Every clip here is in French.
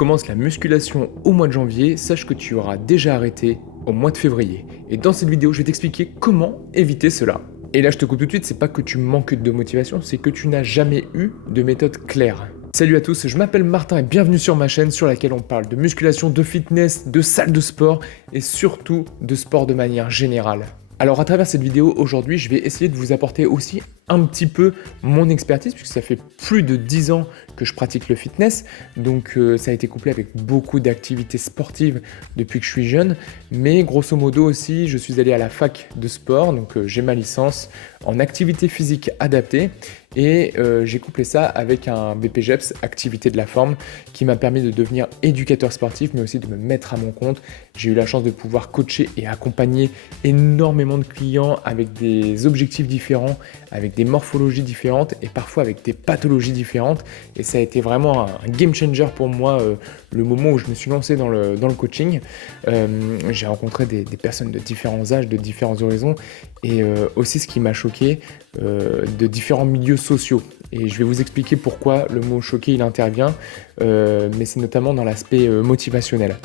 commences la musculation au mois de janvier, sache que tu auras déjà arrêté au mois de février. Et dans cette vidéo, je vais t'expliquer comment éviter cela. Et là, je te coupe tout de suite, c'est pas que tu manques de motivation, c'est que tu n'as jamais eu de méthode claire. Salut à tous, je m'appelle Martin et bienvenue sur ma chaîne sur laquelle on parle de musculation, de fitness, de salle de sport et surtout de sport de manière générale. Alors à travers cette vidéo aujourd'hui, je vais essayer de vous apporter aussi un petit peu mon expertise puisque ça fait plus de 10 ans que je pratique le fitness. Donc ça a été couplé avec beaucoup d'activités sportives depuis que je suis jeune. Mais grosso modo aussi, je suis allé à la fac de sport, donc j'ai ma licence en activité physique adaptée. Et j'ai couplé ça avec un BPGEPS, activité de la forme, qui m'a permis de devenir éducateur sportif, mais aussi de me mettre à mon compte. J'ai eu la chance de pouvoir coacher et accompagner énormément de clients avec des objectifs différents, avec des morphologies différentes et parfois avec des pathologies différentes. Et ça a été vraiment un game changer pour moi, le moment où je me suis lancé dans le coaching. J'ai rencontré des personnes de différents âges, de différents horizons, et aussi ce qui m'a choqué, de différents milieux sociaux. Et je vais vous expliquer pourquoi le mot choqué il intervient, mais c'est notamment dans l'aspect motivationnel.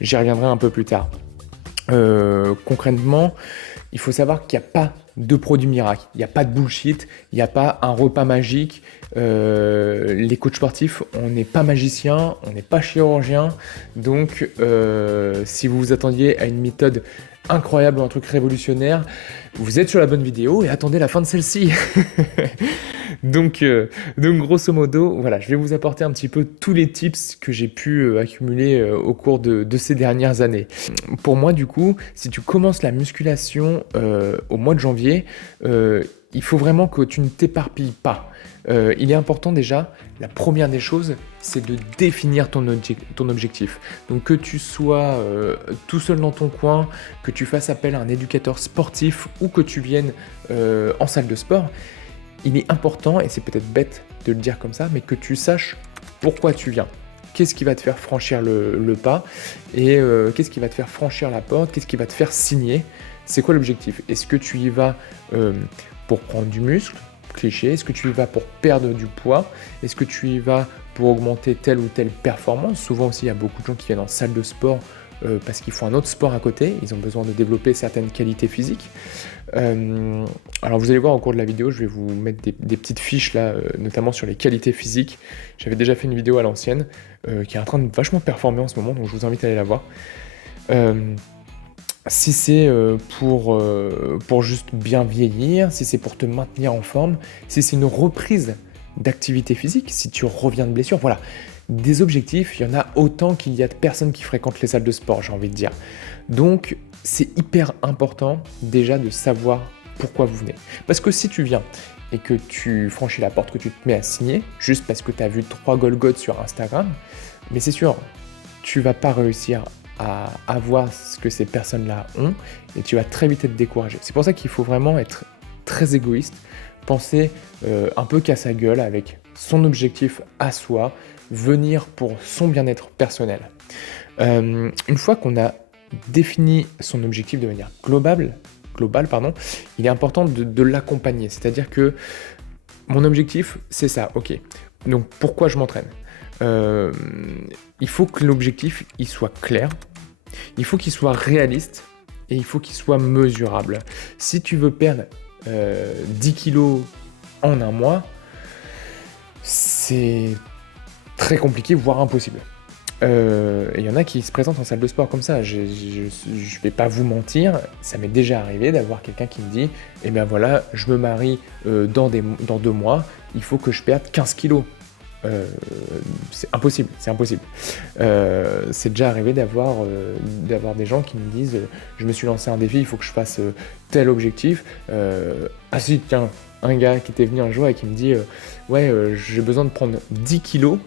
J'y reviendrai un peu plus tard. Concrètement, il faut savoir qu'il n'y a pas de produit miracle, il n'y a pas de bullshit, il n'y a pas un repas magique. Les coachs sportifs, on n'est pas magicien, on n'est pas chirurgien, donc si vous vous attendiez à une méthode incroyable, un truc révolutionnaire, vous êtes sur la bonne vidéo et attendez la fin de celle-ci. donc grosso modo, voilà, je vais vous apporter un petit peu tous les tips que j'ai pu accumuler au cours de ces dernières années. Pour moi, du coup, si tu commences la musculation au mois de janvier, il faut vraiment que tu ne t'éparpilles pas. Il est important déjà, la première des choses, c'est de définir ton objectif. Donc que tu sois tout seul dans ton coin, que tu fasses appel à un éducateur sportif ou que tu viennes en salle de sport, il est important, et c'est peut-être bête de le dire comme ça, mais que tu saches pourquoi tu viens. Qu'est-ce qui va te faire franchir le pas et qu'est-ce qui va te faire franchir la porte, qu'est-ce qui va te faire signer. C'est quoi l'objectif? Est-ce que tu y vas pour prendre du muscle? Cliché. Est-ce que tu y vas pour perdre du poids? Est-ce que tu y vas pour augmenter telle ou telle performance? Souvent aussi, il y a beaucoup de gens qui viennent en salle de sport parce qu'ils font un autre sport à côté. Ils ont besoin de développer certaines qualités physiques. Alors vous allez voir au cours de la vidéo, je vais vous mettre des petites fiches là, notamment sur les qualités physiques. J'avais déjà fait une vidéo à l'ancienne qui est en train de vachement performer en ce moment, donc je vous invite à aller la voir. Si c'est pour juste bien vieillir, si c'est pour te maintenir en forme, si c'est une reprise d'activité physique, si tu reviens de blessure, voilà. Des objectifs, il y en a autant qu'il y a de personnes qui fréquentent les salles de sport, j'ai envie de dire. Donc, c'est hyper important déjà de savoir pourquoi vous venez. Parce que si tu viens et que tu franchis la porte, que tu te mets à signer, juste parce que tu as vu 3 Golgoth sur Instagram, mais c'est sûr, tu vas pas réussir à avoir ce que ces personnes-là ont et tu vas très vite être découragé. C'est pour ça qu'il faut vraiment être très égoïste, penser un peu qu'à sa gueule avec son objectif à soi, venir pour son bien-être personnel. Une fois qu'on a défini son objectif de manière globale, il est important de l'accompagner. C'est-à-dire que mon objectif, c'est ça, ok. Donc pourquoi je m'entraîne? Il faut que l'objectif il soit clair, il faut qu'il soit réaliste et il faut qu'il soit mesurable. Si tu veux perdre 10 kilos en un mois, c'est très compliqué, voire impossible. Il y en a qui se présentent en salle de sport comme ça. Je vais pas vous mentir, ça m'est déjà arrivé d'avoir quelqu'un qui me dit « Eh bien voilà, je me marie dans 2 mois, il faut que je perde 15 kilos. » C'est impossible. C'est déjà arrivé d'avoir des gens qui me disent je me suis lancé un défi, il faut que je fasse tel objectif. Ah si, tiens, un gars qui était venu un jour et qui me dit j'ai besoin de prendre 10 kilos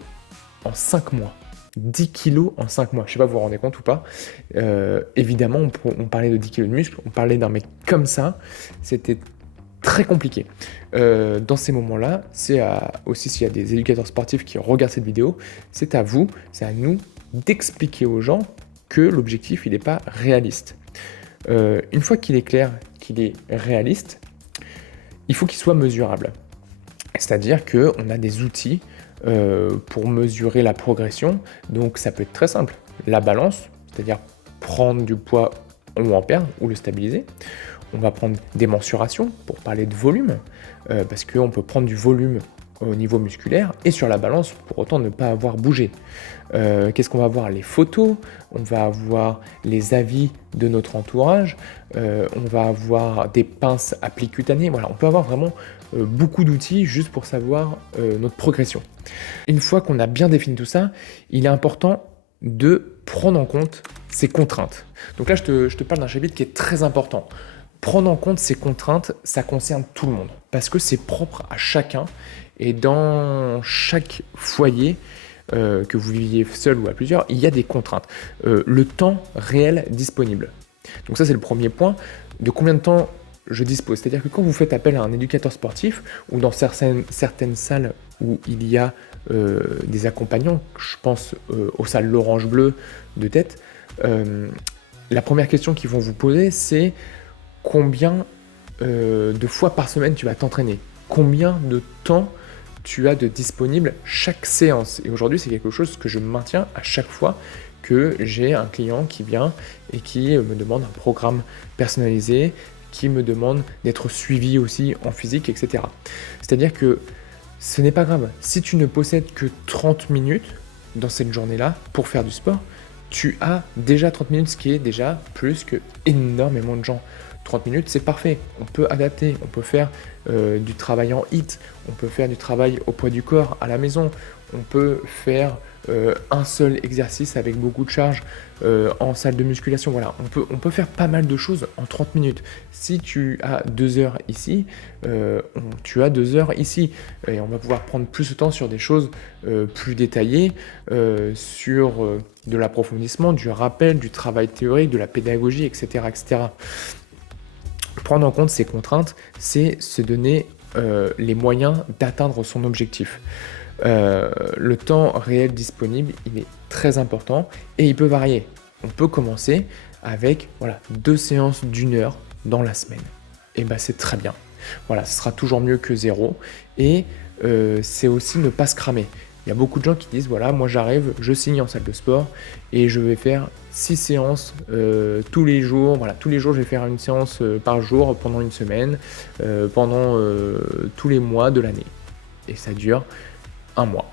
en 5 mois. 10 kilos en 5 mois. Je sais pas, vous vous rendez compte ou pas. Évidemment, on parlait de 10 kilos de muscle, on parlait d'un mec comme ça. C'était très compliqué. Dans ces moments-là, aussi s'il y a des éducateurs sportifs qui regardent cette vidéo, c'est à vous, c'est à nous d'expliquer aux gens que l'objectif, il n'est pas réaliste. Une fois qu'il est clair, qu'il est réaliste, il faut qu'il soit mesurable. C'est-à-dire qu'on a des outils pour mesurer la progression. Donc ça peut être très simple. La balance, c'est-à-dire prendre du poids ou en perdre ou le stabiliser. On va prendre des mensurations pour parler de volume, parce qu'on peut prendre du volume au niveau musculaire et sur la balance pour autant ne pas avoir bougé. Qu'est-ce qu'on va voir? Les photos, on va avoir les avis de notre entourage, on va avoir des pinces applicutanées. Voilà, on peut avoir vraiment beaucoup d'outils juste pour savoir notre progression. Une fois qu'on a bien défini tout ça, il est important de prendre en compte ces contraintes. Donc là, je te parle d'un chapitre qui est très important. Prendre en compte ces contraintes, ça concerne tout le monde, parce que c'est propre à chacun, et dans chaque foyer, que vous viviez seul ou à plusieurs, il y a des contraintes. Le temps réel disponible. Donc ça, c'est le premier point. De combien de temps je dispose? C'est-à-dire que quand vous faites appel à un éducateur sportif, ou dans certaines salles où il y a des accompagnants, je pense aux salles l'Orange Bleu de tête, la première question qu'ils vont vous poser, c'est combien de fois par semaine tu vas t'entraîner? Combien de temps tu as de disponible chaque séance? Et aujourd'hui, c'est quelque chose que je maintiens à chaque fois que j'ai un client qui vient et qui me demande un programme personnalisé, qui me demande d'être suivi aussi en physique, etc. C'est-à-dire que ce n'est pas grave. Si tu ne possèdes que 30 minutes dans cette journée-là pour faire du sport, tu as déjà 30 minutes, ce qui est déjà plus que énormément de gens. 30 minutes, c'est parfait. On peut adapter, on peut faire du travail en HIIT, on peut faire du travail au poids du corps à la maison, on peut faire un seul exercice avec beaucoup de charge en salle de musculation. Voilà, on peut faire pas mal de choses en 30 minutes. Si tu as 2 heures ici, tu as 2 heures ici. Et on va pouvoir prendre plus de temps sur des choses plus détaillées, sur de l'approfondissement, du rappel, du travail théorique, de la pédagogie, etc. etc. Prendre en compte ces contraintes, c'est se donner les moyens d'atteindre son objectif. Le temps réel disponible, il est très important et il peut varier. On peut commencer avec 2 séances d'1 heure dans la semaine. Et ben c'est très bien. Voilà, ce sera toujours mieux que 0. Et c'est aussi ne pas se cramer. Il y a beaucoup de gens qui disent, voilà, moi j'arrive, je signe en salle de sport et je vais faire 6 séances tous les jours. Voilà, tous les jours je vais faire une séance par jour pendant une semaine, pendant tous les mois de l'année. Et ça dure 1 mois.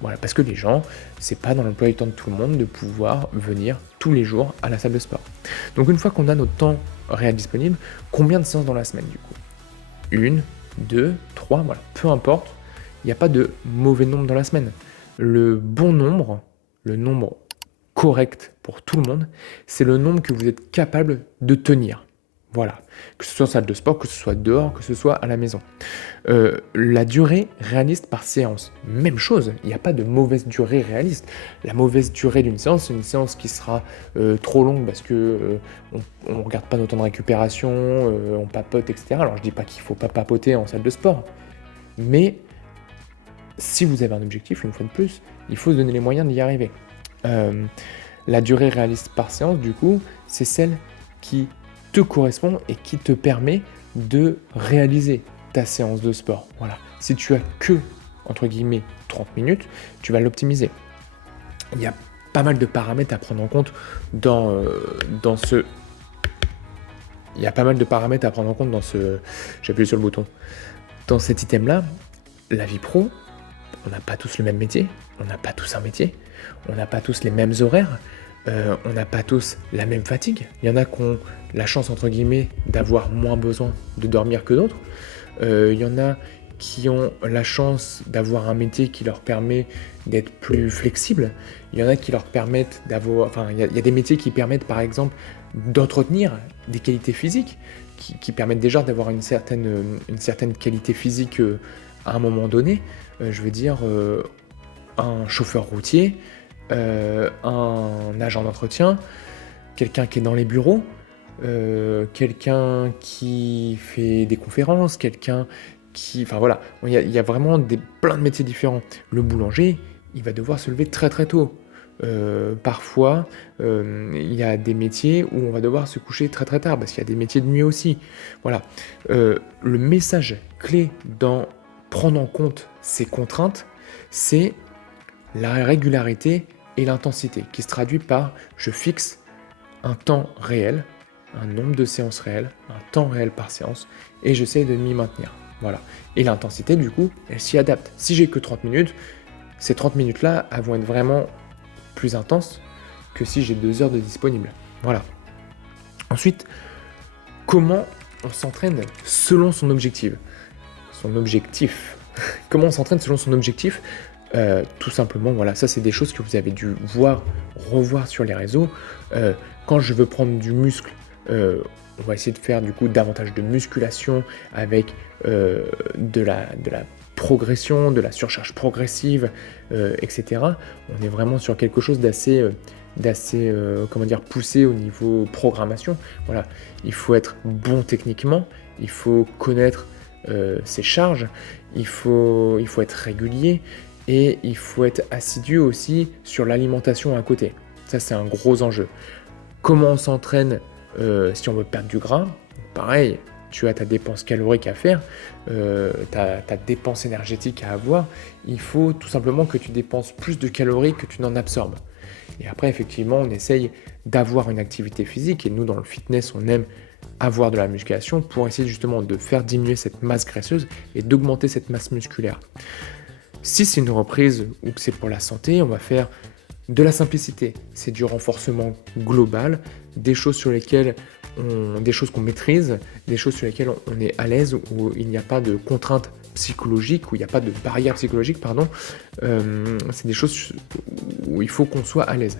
Voilà, parce que les gens, c'est pas dans l'emploi du temps de tout le monde de pouvoir venir tous les jours à la salle de sport. Donc une fois qu'on a notre temps réel disponible, combien de séances dans la semaine du coup? 1, 2, 3, voilà, peu importe. Il n'y a pas de mauvais nombre dans la semaine. Le bon nombre, le nombre correct pour tout le monde, c'est le nombre que vous êtes capable de tenir. Voilà, que ce soit en salle de sport, que ce soit dehors, que ce soit à la maison. La durée réaliste par séance, même chose, il n'y a pas de mauvaise durée réaliste. La mauvaise durée d'une séance, c'est une séance qui sera trop longue parce que on ne regarde pas nos temps de récupération, on papote, etc. Alors je dis pas qu'il ne faut pas papoter en salle de sport, mais si vous avez un objectif, une fois de plus, il faut se donner les moyens d'y arriver. La durée réaliste par séance, du coup, c'est celle qui te correspond et qui te permet de réaliser ta séance de sport. Voilà. Si tu as que, entre guillemets, 30 minutes, tu vas l'optimiser. Il y a pas mal de paramètres à prendre en compte dans ce... Il y a pas mal de paramètres à prendre en compte dans ce... J'ai appuyé sur le bouton. Dans cet item-là, la vie pro, on n'a pas tous le même métier, on n'a pas tous un métier, on n'a pas tous les mêmes horaires, on n'a pas tous la même fatigue. Il y en a qui ont la chance, entre guillemets, d'avoir moins besoin de dormir que d'autres. Il y en a qui ont la chance d'avoir un métier qui leur permet d'être plus flexibles. Il y en a qui leur permettent d'avoir... Enfin, il y a des métiers qui permettent, par exemple, d'entretenir des qualités physiques, qui permettent déjà d'avoir une certaine qualité physique à un moment donné. Je veux dire, un chauffeur routier, un agent d'entretien, quelqu'un qui est dans les bureaux, quelqu'un qui fait des conférences, quelqu'un qui... Enfin voilà, il y a vraiment plein de métiers différents. Le boulanger, il va devoir se lever très très tôt. Parfois, il y a des métiers où on va devoir se coucher très très tard, parce qu'il y a des métiers de nuit aussi. Voilà. Le message clé dans prendre en compte ces contraintes, c'est la régularité et l'intensité, qui se traduit par je fixe un temps réel, un nombre de séances réelles, un temps réel par séance, et j'essaie de m'y maintenir. Voilà. Et l'intensité, du coup, elle s'y adapte. Si j'ai que 30 minutes, ces 30 minutes-là, elles vont être vraiment plus intenses que si j'ai 2 heures de disponible. Voilà. Ensuite, comment on s'entraîne selon son objectif? Comment on s'entraîne selon son objectif? Tout simplement, voilà, ça c'est des choses que vous avez dû revoir sur les réseaux. Quand je veux prendre du muscle, on va essayer de faire du coup davantage de musculation avec de la progression, de la surcharge progressive, etc. On est vraiment sur quelque chose d'assez poussé au niveau programmation. Voilà, il faut être bon techniquement, il faut connaître ses charges, il faut être régulier et il faut être assidu aussi sur l'alimentation à côté. Ça, c'est un gros enjeu. Comment on s'entraîne si on veut perdre du gras? Pareil, tu as ta dépense calorique à faire, ta dépense énergétique à avoir. Il faut tout simplement que tu dépenses plus de calories que tu n'en absorbes. Et après, effectivement, on essaye d'avoir une activité physique. Et nous, dans le fitness, on aime avoir de la musculation pour essayer justement de faire diminuer cette masse graisseuse et d'augmenter cette masse musculaire. Si c'est une reprise ou que c'est pour la santé, on va faire de la simplicité. C'est du renforcement global, des choses qu'on maîtrise, des choses sur lesquelles on est à l'aise, où il n'y a pas de contraintes psychologiques, où il n'y a pas de barrière psychologique, pardon. C'est des choses où il faut qu'on soit à l'aise.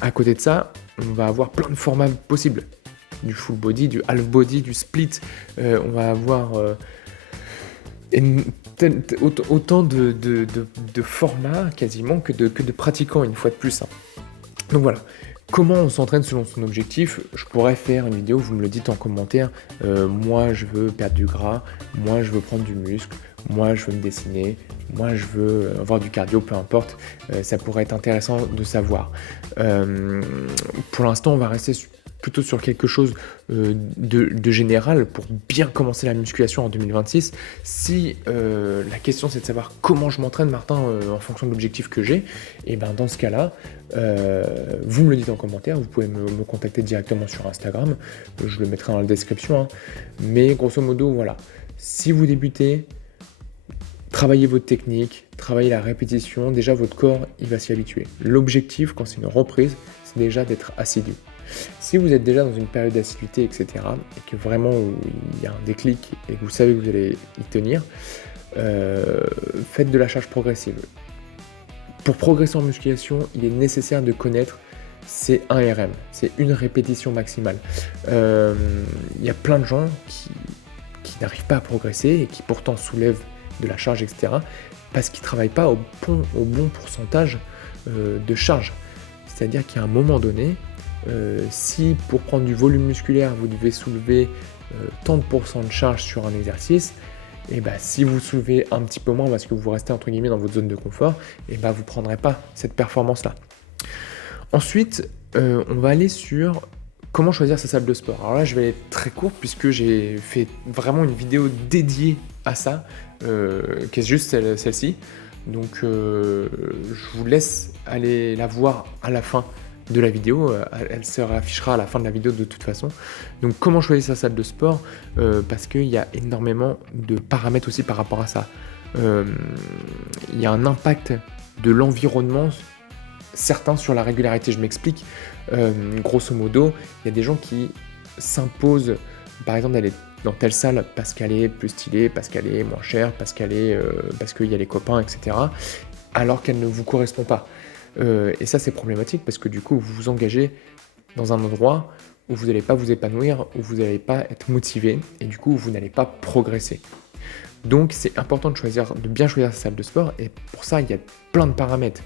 À côté de ça, on va avoir plein de formats possibles. Du full body, du half body, du split. On va avoir autant de formats quasiment que de pratiquants, une fois de plus. Donc voilà. Comment on s'entraîne selon son objectif? Je pourrais faire une vidéo, vous me le dites en commentaire. Moi, je veux perdre du gras. Moi, je veux prendre du muscle. Moi, je veux me dessiner. Moi, je veux avoir du cardio, peu importe. Ça pourrait être intéressant de savoir. Pour l'instant, on va rester plutôt sur quelque chose de général pour bien commencer la musculation en 2026. Si la question c'est de savoir comment je m'entraîne, Martin, en fonction de l'objectif que j'ai, et ben dans ce cas-là, vous me le dites en commentaire, vous pouvez me contacter directement sur Instagram, je le mettrai dans la description, hein. Mais grosso modo, voilà, si vous débutez, travaillez votre technique, travaillez la répétition, déjà votre corps il va s'y habituer. L'objectif quand c'est une reprise, c'est déjà d'être assidu. Si vous êtes déjà dans une période d'assiduité, etc., et que vraiment il y a un déclic et que vous savez que vous allez y tenir, faites de la charge progressive. Pour progresser en musculation, il est nécessaire de connaître ces 1 RM, c'est une répétition maximale. Il y a plein de gens qui n'arrivent pas à progresser et qui pourtant soulèvent de la charge, etc., parce qu'ils ne travaillent pas au bon pourcentage de charge. C'est-à-dire qu'à un moment donné, si pour prendre du volume musculaire, vous devez soulever tant de pourcents de charge sur un exercice, et bah, si vous soulevez un petit peu moins parce que vous restez entre guillemets dans votre zone de confort, et bah, vous ne prendrez pas cette performance-là. Ensuite, on va aller sur comment choisir sa salle de sport. Alors là, je vais être très court puisque j'ai fait vraiment une vidéo dédiée à ça, qui est juste celle-ci. Donc, je vous laisse aller la voir à la fin de la vidéo, elle se réaffichera à la fin de la vidéo de toute façon. Donc comment choisir sa salle de sport, parce qu'il y a énormément de paramètres aussi par rapport à ça. Il y a un impact de l'environnement certain sur la régularité, je m'explique. Grosso modo, il y a des gens qui s'imposent, par exemple d'aller dans telle salle parce qu'elle est plus stylée, parce qu'elle est moins chère, parce qu'il y a les copains, etc., alors qu'elle ne vous correspond pas. Et ça c'est problématique parce que du coup vous vous engagez dans un endroit où vous n'allez pas vous épanouir, où vous n'allez pas être motivé et du coup vous n'allez pas progresser. Donc c'est important de bien choisir sa salle de sport et pour ça il y a plein de paramètres.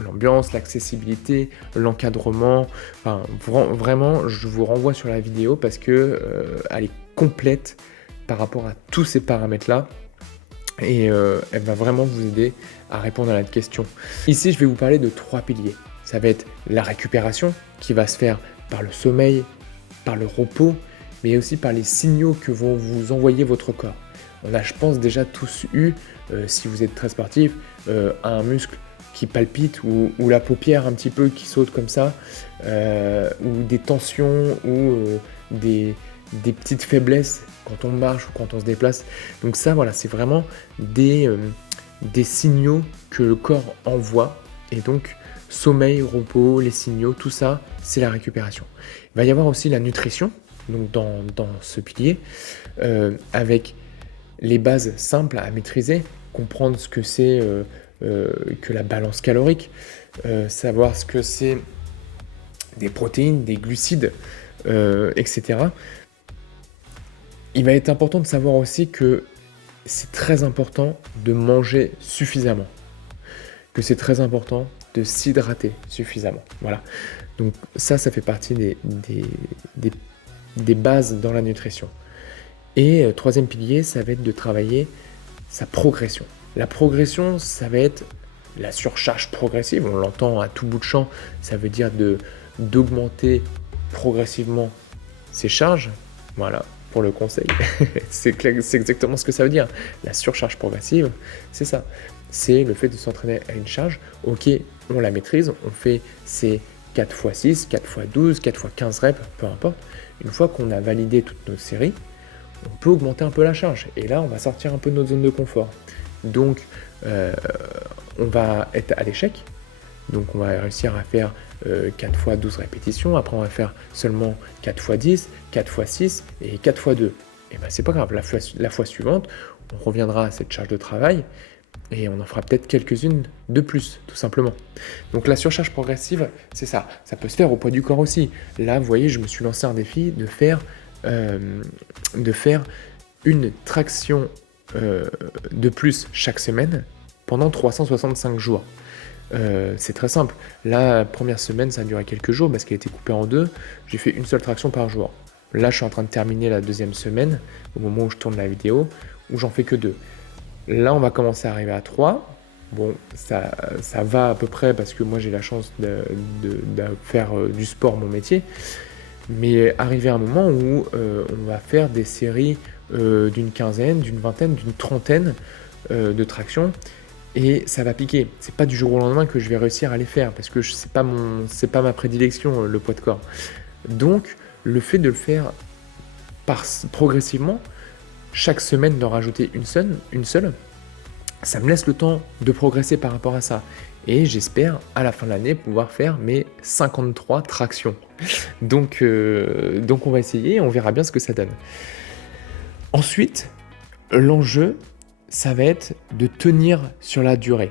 L'ambiance, l'accessibilité, l'encadrement, enfin vraiment je vous renvoie sur la vidéo parce que elle est complète par rapport à tous ces paramètres là. Et elle va vraiment vous aider à répondre à la question. Ici, je vais vous parler de 3 piliers. Ça va être la récupération, qui va se faire par le sommeil, par le repos, mais aussi par les signaux que vont vous envoyer votre corps. On a, je pense, déjà tous eu, si vous êtes très sportif, un muscle qui palpite ou la paupière un petit peu qui saute comme ça, ou des tensions ou des petites faiblesses quand on marche ou quand on se déplace. Donc ça, voilà, c'est vraiment des signaux que le corps envoie. Et donc, sommeil, repos, les signaux, tout ça, c'est la récupération. Il va y avoir aussi la nutrition, donc dans ce pilier, avec les bases simples à maîtriser, comprendre ce que c'est que la balance calorique, savoir ce que c'est des protéines, des glucides, etc. Il va être important de savoir aussi que c'est très important de manger suffisamment, que c'est très important de s'hydrater suffisamment. Voilà. Donc ça fait partie des bases dans la nutrition. Et troisième pilier, ça va être de travailler sa progression. La progression, ça va être la surcharge progressive. On l'entend à tout bout de champ. Ça veut dire d'augmenter progressivement ses charges. Voilà, pour le conseil. C'est exactement ce que ça veut dire. La surcharge progressive, c'est ça. C'est le fait de s'entraîner à une charge. Ok, on la maîtrise. On fait ces 4 x 6, 4 x 12, 4 x 15 reps, peu importe. Une fois qu'on a validé toutes nos séries, on peut augmenter un peu la charge. Et là, on va sortir un peu de notre zone de confort. Donc, on va être à l'échec. Donc, on va réussir à faire 4 x 12 répétitions. Après, on va faire seulement 4 x 10, 4 x 6 et 4 x 2. Et bien, c'est pas grave. La fois suivante, on reviendra à cette charge de travail et on en fera peut-être quelques-unes de plus, tout simplement. Donc, la surcharge progressive, c'est ça. Ça peut se faire au poids du corps aussi. Là, vous voyez, je me suis lancé un défi de faire une traction de plus chaque semaine pendant 365 jours. C'est très simple. La première semaine, ça a duré quelques jours parce qu'elle a été coupée en deux. J'ai fait une seule traction par jour. Là, je suis en train de terminer la deuxième semaine, au moment où je tourne la vidéo, où j'en fais que 2. Là, on va commencer à arriver à 3. Bon, ça va à peu près parce que moi, j'ai la chance de faire du sport mon métier. Mais arriver à un moment où on va faire des séries d'une quinzaine, d'une vingtaine, d'une trentaine de tractions et ça va piquer. C'est pas du jour au lendemain que je vais réussir à les faire parce que c'est pas ma prédilection le poids de corps. Donc le fait de le faire progressivement, chaque semaine d'en rajouter une seule, ça me laisse le temps de progresser par rapport à ça. Et j'espère à la fin de l'année pouvoir faire mes 53 tractions. Donc on va essayer, on verra bien ce que ça donne. Ensuite, l'enjeu, ça va être de tenir sur la durée.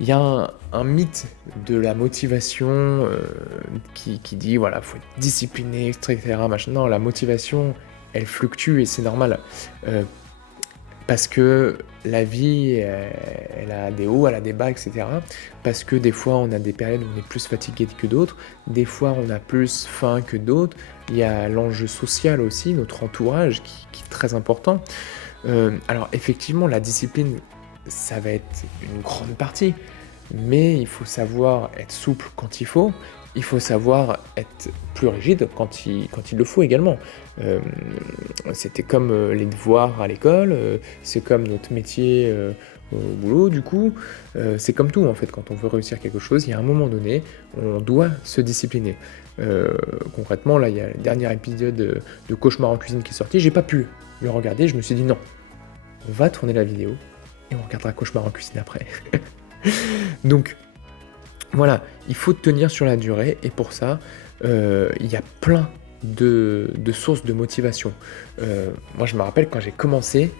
Il y a un mythe de la motivation qui dit voilà, faut être discipliné, etc. Machin. Non, la motivation, elle fluctue et c'est normal. Parce que la vie, elle a des hauts, elle a des bas, etc. Parce que des fois, on a des périodes où on est plus fatigué que d'autres. Des fois, on a plus faim que d'autres. Il y a l'enjeu social aussi, notre entourage qui est très important. Alors effectivement, la discipline, ça va être une grande partie. Mais il faut savoir être souple quand il faut. Il faut savoir être plus rigide quand il le faut également. C'était comme les devoirs à l'école, c'est comme notre métier au boulot du coup. C'est comme tout en fait, quand on veut réussir quelque chose, il y a un moment donné, on doit se discipliner. Concrètement, là, il y a le dernier épisode de Cauchemar en cuisine qui est sorti, j'ai pas pu le regarder, je me suis dit non, on va tourner la vidéo et on regardera Cauchemar en cuisine après. Donc, voilà, il faut tenir sur la durée et pour ça, il y a plein de sources de motivation. Moi, je me rappelle quand j'ai commencé,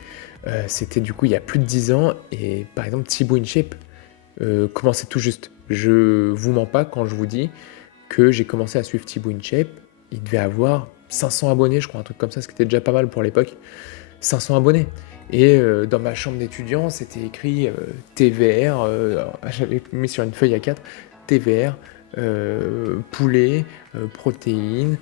c'était du coup il y a plus de 10 ans et par exemple Thibaut InShape commençait tout juste. Je vous mens pas quand je vous dis que j'ai commencé à suivre Thibaut InShape, il devait avoir 500 abonnés, je crois, un truc comme ça, ce qui était déjà pas mal pour l'époque. 500 abonnés. Et dans ma chambre d'étudiant, c'était écrit TVR, j'avais mis sur une feuille A4, TVR, poulet, protéines,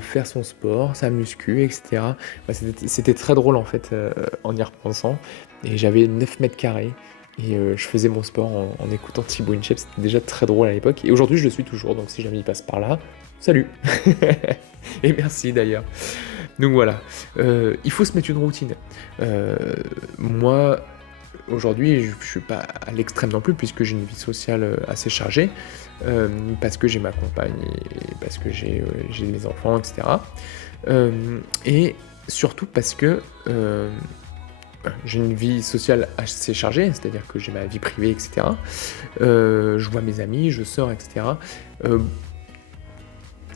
faire son sport, sa muscu, etc. Bah, c'était très drôle en fait en y repensant. Et j'avais 9 mètres carrés et je faisais mon sport en écoutant Thibaut InShape, c'était déjà très drôle à l'époque. Et aujourd'hui je le suis toujours, donc si jamais il passe par là, salut. Et merci d'ailleurs. Donc voilà, il faut se mettre une routine. Moi, aujourd'hui, je suis pas à l'extrême non plus puisque j'ai une vie sociale, assez chargée, parce que j'ai ma compagne et parce que j'ai mes enfants et cetera. Et surtout parce que, j'ai une vie sociale assez chargée, c'est-à-dire que j'ai ma vie privée et cetera. Je vois mes amis, je sors et cetera. Heu,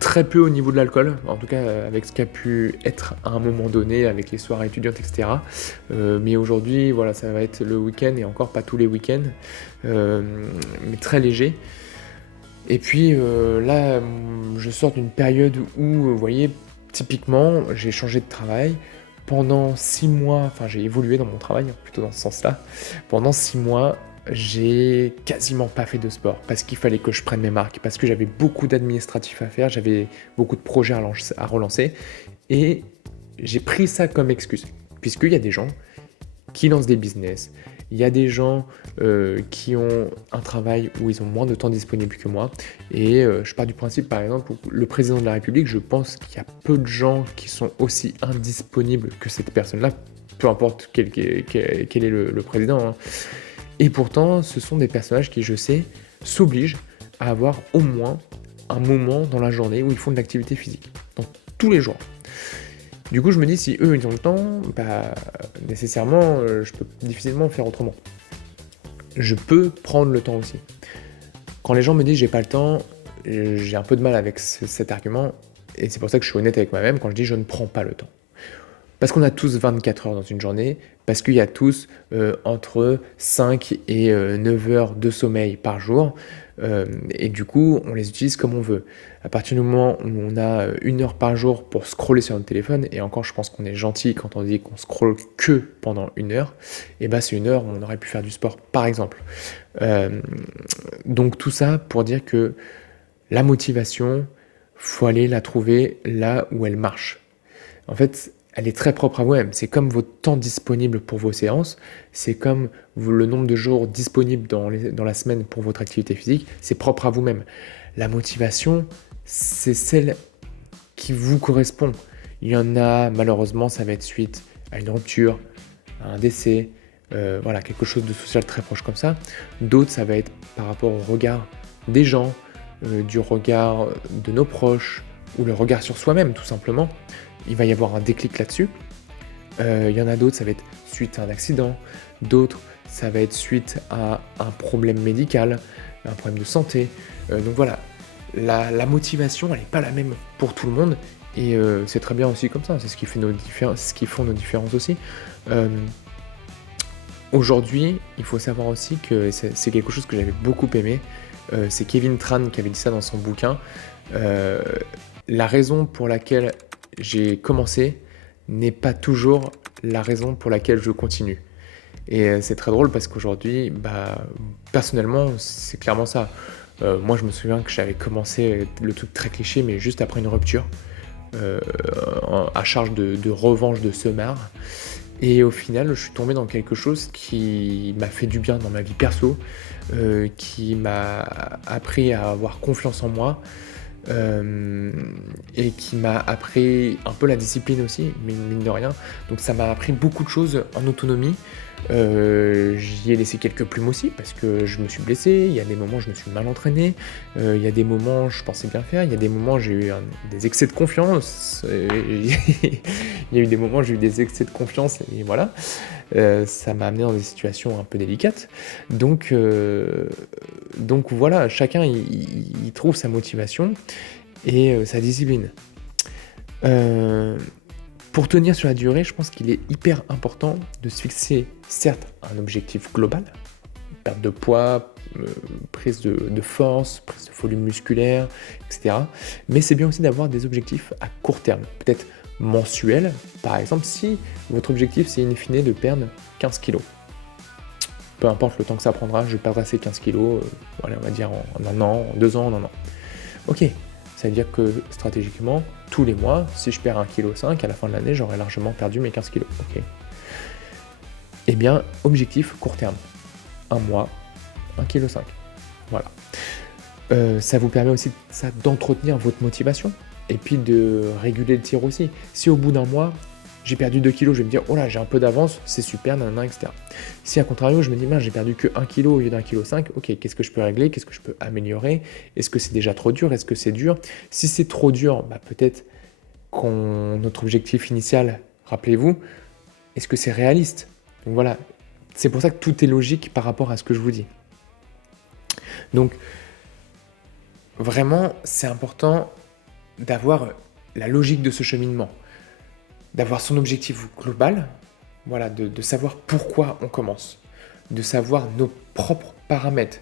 Très peu au niveau de l'alcool, en tout cas, avec ce qu'a pu être à un moment donné avec les soirées étudiantes et cetera. Mais aujourd'hui, voilà, ça va être le week-end et encore pas tous les week-ends, mais très léger. Et puis, là, je sors d'une période où, vous voyez, typiquement, j'ai changé de travail. Pendant 6 mois, enfin, j'ai évolué dans mon travail, hein, plutôt dans ce sens-là. Pendant 6 mois, j'ai quasiment pas fait de sport parce qu'il fallait que je prenne mes marques, parce que j'avais beaucoup d'administratifs à faire, j'avais beaucoup de projets à relancer et j'ai pris ça comme excuse. Puisqu'il y a des gens qui lancent des business. Il y a des gens qui ont un travail où ils ont moins de temps disponible que moi. Et je pars du principe, par exemple, où le président de la République, je pense qu'il y a peu de gens qui sont aussi indisponibles que cette personne-là, peu importe quel est le président, hein. Et pourtant, ce sont des personnages qui, je sais, s'obligent à avoir au moins un moment dans la journée où ils font de l'activité physique. Donc tous les jours. Du coup, je me dis, si eux, ils ont le temps, bah, nécessairement, je peux difficilement faire autrement. Je peux prendre le temps aussi. Quand les gens me disent j'ai pas le temps, j'ai un peu de mal avec cet argument, et c'est pour ça que je suis honnête avec moi-même quand je dis je ne prends pas le temps. Parce qu'on a tous 24 heures dans une journée, parce qu'il y a tous entre 5 et 9 heures de sommeil par jour, et du coup, on les utilise comme on veut. À partir du moment où on a 1 heure par jour pour scroller sur notre téléphone, et encore, je pense qu'on est gentil quand on dit qu'on scrolle que pendant 1 heure, et bah c'est 1 heure où on aurait pu faire du sport, par exemple. Euh, donc tout ça pour dire que la motivation, faut aller la trouver là où elle marche. En fait, elle est très propre à vous-même. C'est comme votre temps disponible pour vos séances, c'est comme le nombre de jours disponibles dans la semaine pour votre activité physique, c'est propre à vous-même. La motivation, c'est celle qui vous correspond. Il y en a, malheureusement, ça va être suite à une rupture, à un décès, voilà, quelque chose de social très proche comme ça. D'autres, ça va être par rapport au regard des gens, du regard de nos proches, ou le regard sur soi-même, tout simplement. Il va y avoir un déclic là-dessus. Il y en a d'autres, ça va être suite à un accident. D'autres, ça va être suite à un problème médical, un problème de santé. Donc voilà, la motivation, elle n'est pas la même pour tout le monde. Et c'est très bien aussi comme ça. C'est ce qui fait ce qui font nos différences aussi. Aujourd'hui, il faut savoir aussi que c'est quelque chose que j'avais beaucoup aimé. C'est Kevin Tran qui avait dit ça dans son bouquin. La raison pour laquelle j'ai commencé n'est pas toujours la raison pour laquelle je continue. Et c'est très drôle parce qu'aujourd'hui, bah, personnellement, c'est clairement ça. Moi, je me souviens que j'avais commencé le truc très cliché, mais juste après une rupture, euh, à charge de revanche de Semar. Et au final, je suis tombé dans quelque chose qui m'a fait du bien dans ma vie perso, qui m'a appris à avoir confiance en moi, et qui m'a appris un peu la discipline aussi, mine de rien. Donc ça m'a appris beaucoup de choses en autonomie. J'y ai laissé quelques plumes aussi parce que je me suis blessé, il y a des moments où je me suis mal entraîné, il y a des moments où je pensais bien faire, il y a des moments où j'ai eu des excès de confiance, il y a eu des moments où j'ai eu des excès de confiance et voilà, ça m'a amené dans des situations un peu délicates. Donc voilà, chacun il trouve sa motivation et sa discipline. Euh, pour tenir sur la durée, je pense qu'il est hyper important de se fixer, certes, un objectif global, perte de poids, prise de force, prise de volume musculaire, etc. Mais c'est bien aussi d'avoir des objectifs à court terme, peut-être mensuels. Par exemple, si votre objectif c'est in fine de perdre 15 kg. Peu importe le temps que ça prendra, je perdrai ces 15 kg, voilà, on va dire en 1 an, en 2 ans, en 1 an. Ok, ça veut dire que stratégiquement, tous les mois, si je perds 1,5 kg, à la fin de l'année, j'aurai largement perdu mes 15 kg. Ok. Eh bien, objectif court terme. 1 mois, 1,5 kg. Voilà. Ça vous permet aussi d'entretenir votre motivation. et puis de réguler le tir aussi. Si au bout d'un mois, j'ai perdu 2 kilos, je vais me dire, oh là, j'ai un peu d'avance, c'est super, nanana, etc. Si à contrario, je me dis, mince, j'ai perdu que 1 kilo au lieu d'1,5 kg, ok, qu'est-ce que je peux régler, qu'est-ce que je peux améliorer, est-ce que c'est déjà trop dur, est-ce que c'est dur? Si c'est trop dur, bah, peut-être notre objectif initial, rappelez-vous, est-ce que c'est réaliste? Donc voilà, c'est pour ça que tout est logique par rapport à ce que je vous dis. Donc, vraiment, c'est important d'avoir la logique de ce cheminement, d'avoir son objectif global, voilà, de savoir pourquoi on commence, de savoir nos propres paramètres,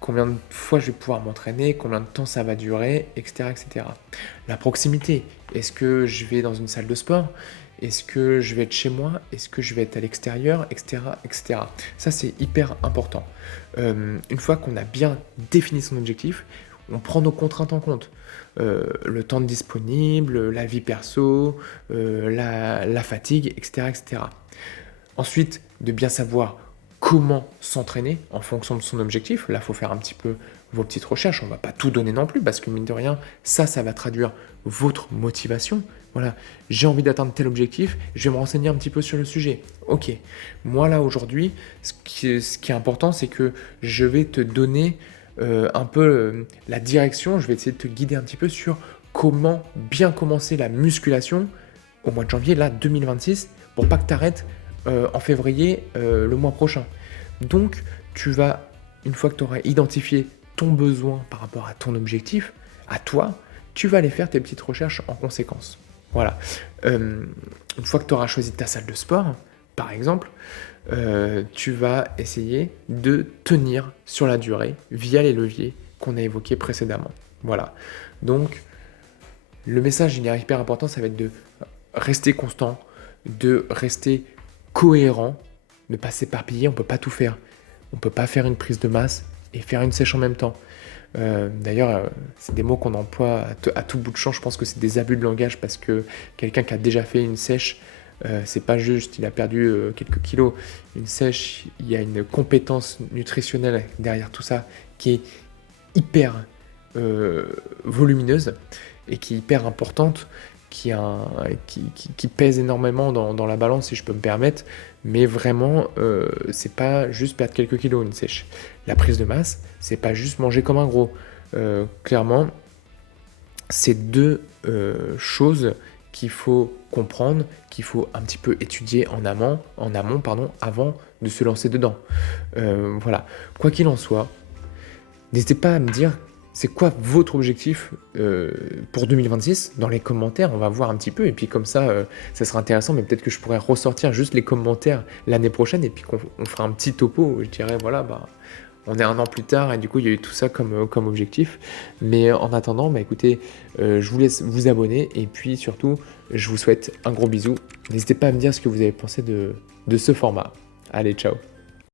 combien de fois je vais pouvoir m'entraîner, combien de temps ça va durer, etc., etc. La proximité, est-ce que je vais dans une salle de sport? Est-ce que je vais être chez moi? Est-ce que je vais être à l'extérieur, etc., etc. Ça, c'est hyper important. Une fois qu'on a bien défini son objectif, on prend nos contraintes en compte. Le temps disponible, la vie perso, la fatigue, etc., etc. Ensuite, de bien savoir comment s'entraîner en fonction de son objectif. Là, il faut faire un petit peu vos petites recherches. On ne va pas tout donner non plus parce que mine de rien, ça va traduire votre motivation. Voilà, j'ai envie d'atteindre tel objectif, je vais me renseigner un petit peu sur le sujet. Ok, moi là aujourd'hui, ce qui est important, c'est que je vais te donner un peu la direction, je vais essayer de te guider un petit peu sur comment bien commencer la musculation au mois de janvier, là, 2026, pour pas que tu arrêtes en février le mois prochain. Donc, tu vas, une fois que tu auras identifié ton besoin par rapport à ton objectif, à toi, tu vas aller faire tes petites recherches en conséquence. Voilà. Une fois que tu auras choisi ta salle de sport, par exemple, tu vas essayer de tenir sur la durée via les leviers qu'on a évoqués précédemment. Voilà. Donc, le message, il est hyper important, ça va être de rester constant, de rester cohérent, ne pas s'éparpiller, on ne peut pas tout faire. On ne peut pas faire une prise de masse et faire une sèche en même temps. D'ailleurs, c'est des mots qu'on emploie à tout bout de champ. Je pense que c'est des abus de langage parce que quelqu'un qui a déjà fait une sèche, c'est pas juste, il a perdu quelques kilos. Une sèche, il y a une compétence nutritionnelle derrière tout ça qui est hyper volumineuse et qui est hyper importante, qui pèse énormément dans la balance, si je peux me permettre, mais vraiment, c'est pas juste perdre quelques kilos une sèche. La prise de masse, c'est pas juste manger comme un gros. Clairement, c'est deux choses qu'il faut comprendre, qu'il faut un petit peu étudier en amont, avant de se lancer dedans. Voilà. Quoi qu'il en soit, n'hésitez pas à me dire c'est quoi votre objectif pour 2026 dans les commentaires, on va voir un petit peu, et puis comme ça, ça sera intéressant, mais peut-être que je pourrais ressortir juste les commentaires l'année prochaine, et puis on fera un petit topo où je dirais, voilà, bah, on est 1 an plus tard, et du coup, il y a eu tout ça comme objectif. Mais en attendant, bah, écoutez, je vous laisse vous abonner, et puis surtout, je vous souhaite un gros bisou. N'hésitez pas à me dire ce que vous avez pensé de ce format. Allez, ciao!